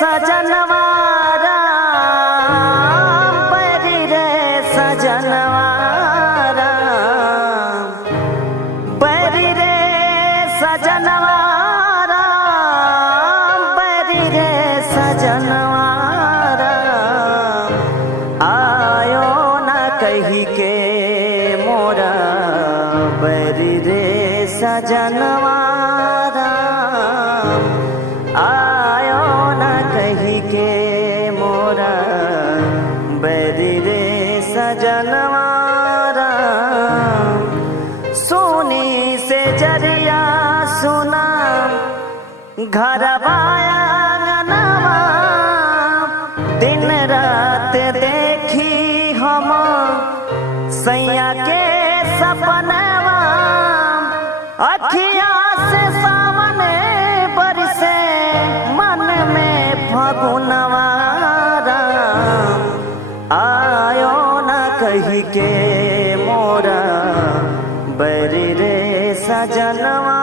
सजनवारा बरी रे सजनवारा बरी रे सजनवारा बरी रे सजनवारा आयो न कही के मोरा बरी रे सजनवारा आयो न कही के मोरा बरी रे सजनवारा सोनी से जरिया सुना घर बाया दिन रात देखी हम सैया के सपनवा अखिया से सावन बरसे मन में फगुनवारा आयो न कही के मोरा बरी रे सजनवा।